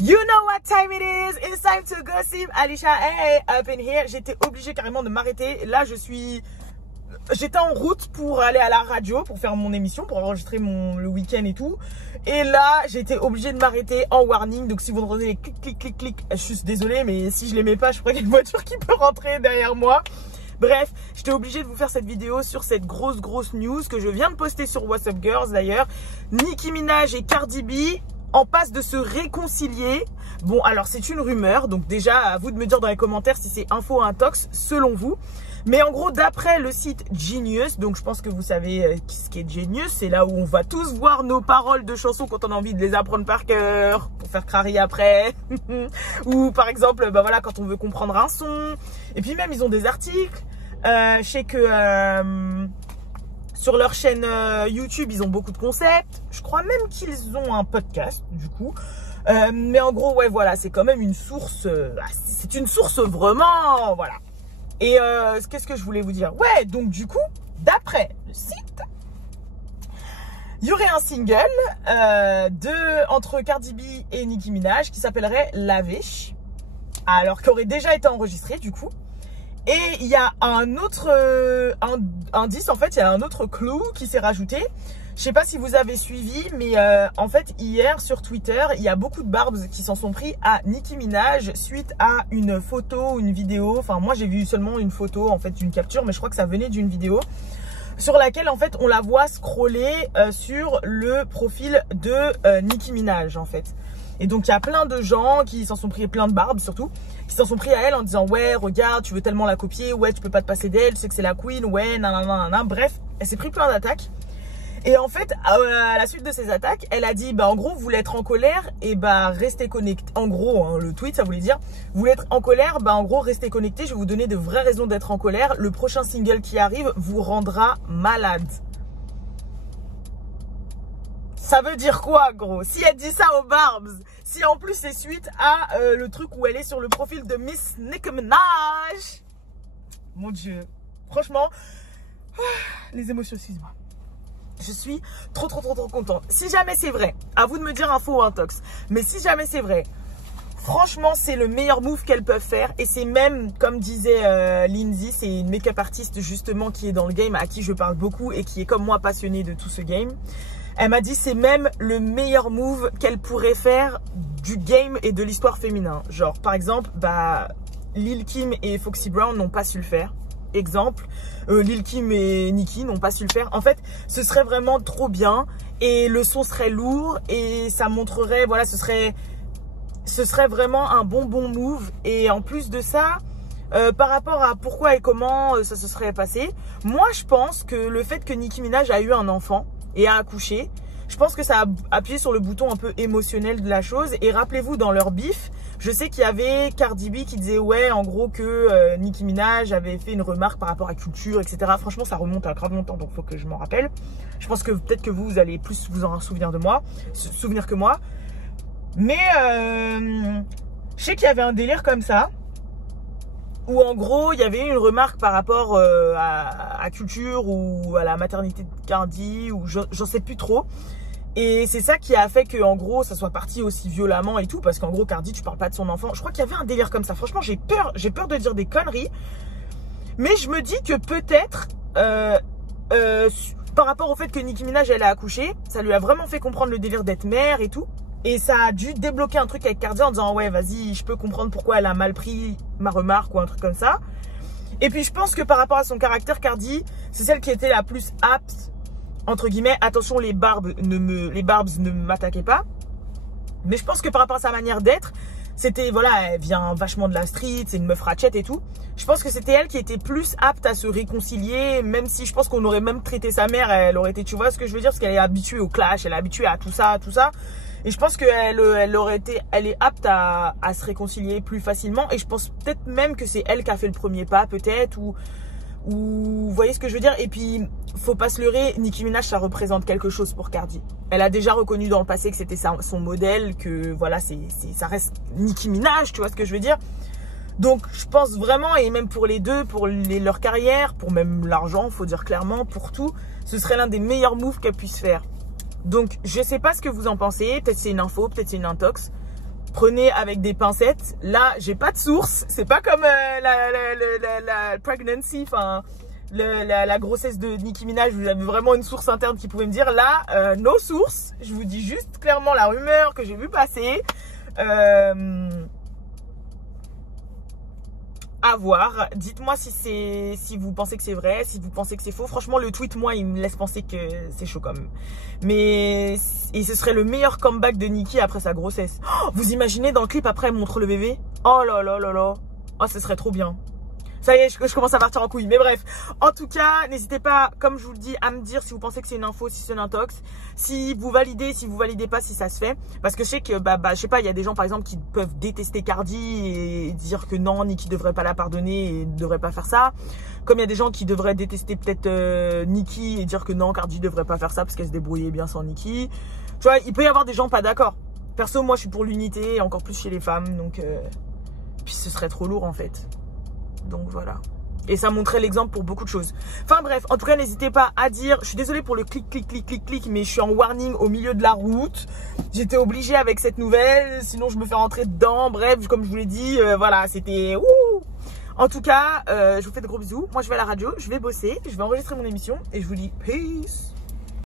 You know what time it is. It's time to gossip. Alicia, hey, up in here. J'étais obligée carrément de m'arrêter. Là, j'étais en route pour aller à la radio, pour faire mon émission, pour enregistrer le week-end et tout. Et là, j'ai été obligée de m'arrêter en warning. Donc, si vous entendez les clic, clic, clic, clic, je suis désolée, mais si je les mets pas, je crois qu'il y a une voiture qui peut rentrer derrière moi. Bref, j'étais obligée de vous faire cette vidéo sur cette grosse news que je viens de poster sur What's Up Girls d'ailleurs. Nicki Minaj et Cardi B en passe de se réconcilier. Bon, alors c'est une rumeur, donc déjà à vous de me dire dans les commentaires si c'est info ou intox selon vous. Mais en gros, d'après le site Genius, donc je pense que vous savez ce qu'est Genius, c'est là où on va tous voir nos paroles de chansons quand on a envie de les apprendre par cœur, pour faire crari après. Ou par exemple, bah voilà, quand on veut comprendre un son. Et puis même, ils ont des articles. Je sais que sur leur chaîne YouTube, ils ont beaucoup de concepts. Je crois même qu'ils ont un podcast, du coup. Mais en gros, ouais, voilà, c'est quand même une source. C'est une source vraiment, voilà. Et qu'est-ce que je voulais vous dire? Ouais, donc du coup, d'après le site, il y aurait un single entre Cardi B et Nicki Minaj qui s'appellerait Lavish. Alors, qui aurait déjà été enregistré, du coup. Et il y a un autre indice, en fait, il y a un autre clou qui s'est rajouté. Je sais pas si vous avez suivi, mais en fait, hier sur Twitter, il y a beaucoup de barbs qui s'en sont pris à Nicki Minaj suite à une photo, une vidéo. Enfin, moi, j'ai vu seulement une photo, en fait, d'une capture, mais je crois que ça venait d'une vidéo sur laquelle, en fait, on la voit scroller sur le profil de Nicki Minaj, en fait. Et donc, il y a plein de gens qui s'en sont pris, plein de barbs surtout, qui s'en sont pris à elle en disant « Ouais, regarde, tu veux tellement la copier, ouais, tu peux pas te passer d'elle, tu sais que c'est la queen, ouais, nanana. » Bref, elle s'est pris plein d'attaques. Et en fait, à la suite de ces attaques, elle a dit, bah en gros, vous voulez être en colère, et bah restez connecté. En gros, hein, le tweet, ça voulait dire, vous voulez être en colère, bah en gros, restez connecté. Je vais vous donner de vraies raisons d'être en colère. Le prochain single qui arrive vous rendra malade. Ça veut dire quoi, gros? Si elle dit ça aux Barbs, si en plus c'est suite à le truc où elle est sur le profil de Miss Nicki Minaj. Mon Dieu. Franchement, les émotions, excuse-moi. Je suis trop contente. Si jamais c'est vrai, à vous de me dire info ou intox, mais si jamais c'est vrai, franchement, c'est le meilleur move qu'elles peuvent faire. Et c'est même, comme disait Lindsay, c'est une make-up artiste justement qui est dans le game, à qui je parle beaucoup et qui est comme moi passionnée de tout ce game. Elle m'a dit c'est même le meilleur move qu'elle pourrait faire du game et de l'histoire féminin. Genre, par exemple, bah, Lil Kim et Foxy Brown n'ont pas su le faire. Exemple, Lil Kim et Nicki n'ont pas su le faire. En fait, ce serait vraiment trop bien et le son serait lourd et ça montrerait, voilà, ce serait vraiment un bon move. Et en plus de ça, par rapport à pourquoi et comment ça se serait passé, moi je pense que le fait que Nicki Minaj a eu un enfant et a accouché, je pense que ça a appuyé sur le bouton un peu émotionnel de la chose. Et rappelez-vous, dans leur bif, je sais qu'il y avait Cardi B qui disait ouais, en gros que Nicki Minaj avait fait une remarque par rapport à culture, etc. Franchement, ça remonte à grave longtemps, donc faut que je m'en rappelle. Je pense que peut-être que vous allez plus vous en souvenir que moi. Mais je sais qu'il y avait un délire comme ça, où en gros, il y avait une remarque par rapport à culture ou à la maternité de Cardi, ou j'en sais plus trop. Et c'est ça qui a fait que, en gros, ça soit parti aussi violemment et tout, parce qu'en gros, Cardi, tu parles pas de son enfant. Je crois qu'il y avait un délire comme ça. Franchement, j'ai peur de dire des conneries. Mais je me dis que peut-être, par rapport au fait que Nicki Minaj, elle a accouché, ça lui a vraiment fait comprendre le délire d'être mère et tout. Et ça a dû débloquer un truc avec Cardi en disant ouais, vas-y, je peux comprendre pourquoi elle a mal pris ma remarque ou un truc comme ça. Et puis je pense que par rapport à son caractère, Cardi, c'est celle qui était la plus apte, entre guillemets, attention, les barbs ne m'attaquaient pas. Mais je pense que par rapport à sa manière d'être, c'était, voilà, elle vient vachement de la street, c'est une meuf ratchet et tout. Je pense que c'était elle qui était plus apte à se réconcilier, même si je pense qu'on aurait même traité sa mère, elle aurait été, tu vois ce que je veux dire, parce qu'elle est habituée au clash, elle est habituée à tout ça. Et je pense qu'elle elle est apte à se réconcilier plus facilement. Et je pense peut-être même que c'est elle qui a fait le premier pas, peut-être, ou vous voyez ce que je veux dire. Et puis, faut pas se leurrer, Nicki Minaj, ça représente quelque chose pour Cardi. Elle a déjà reconnu dans le passé que c'était son modèle, que voilà, ça reste Nicki Minaj, tu vois ce que je veux dire. Donc, je pense vraiment, et même pour les deux, pour leur carrière, pour même l'argent, faut dire clairement, pour tout, ce serait l'un des meilleurs moves qu'elle puisse faire. Donc, je sais pas ce que vous en pensez. Peut-être c'est une info, peut-être c'est une intox. prenez avec des pincettes. Là, j'ai pas de source. C'est pas comme la pregnancy, enfin la grossesse de Nicki Minaj. Vous avez vraiment une source interne qui pouvait me dire. Là, no source. Je vous dis juste clairement la rumeur que j'ai vu passer. À voir. Dites-moi si vous pensez que c'est vrai, si vous pensez que c'est faux. Franchement, le tweet, moi, il me laisse penser que c'est chaud quand même. Mais et ce serait le meilleur comeback de Nicki après sa grossesse. Oh, vous imaginez dans le clip après elle montre le bébé? Oh là là là là. Oh, ce serait trop bien. Ça y est, je commence à partir en couille. Mais bref, en tout cas, n'hésitez pas, comme je vous le dis, à me dire si vous pensez que c'est une info, si c'est une intox. Si vous validez pas, si ça se fait. Parce que je sais que, je sais pas, il y a des gens, par exemple, qui peuvent détester Cardi et dire que non, Nicki devrait pas la pardonner et ne devrait pas faire ça. Comme il y a des gens qui devraient détester peut-être Nicki et dire que non, Cardi devrait pas faire ça parce qu'elle se débrouillait bien sans Nicki. Tu vois, il peut y avoir des gens pas d'accord. Perso, moi, je suis pour l'unité, encore plus chez les femmes. Donc, puis ce serait trop lourd, en fait. Donc voilà. Et ça montrait l'exemple pour beaucoup de choses. Enfin bref, en tout cas, n'hésitez pas à dire. Je suis désolée pour le clic, mais je suis en warning au milieu de la route. J'étais obligée avec cette nouvelle, sinon je me fais rentrer dedans. Bref, comme je vous l'ai dit, voilà, c'était... En tout cas, je vous fais de gros bisous. Moi, je vais à la radio, je vais bosser, je vais enregistrer mon émission et je vous dis peace.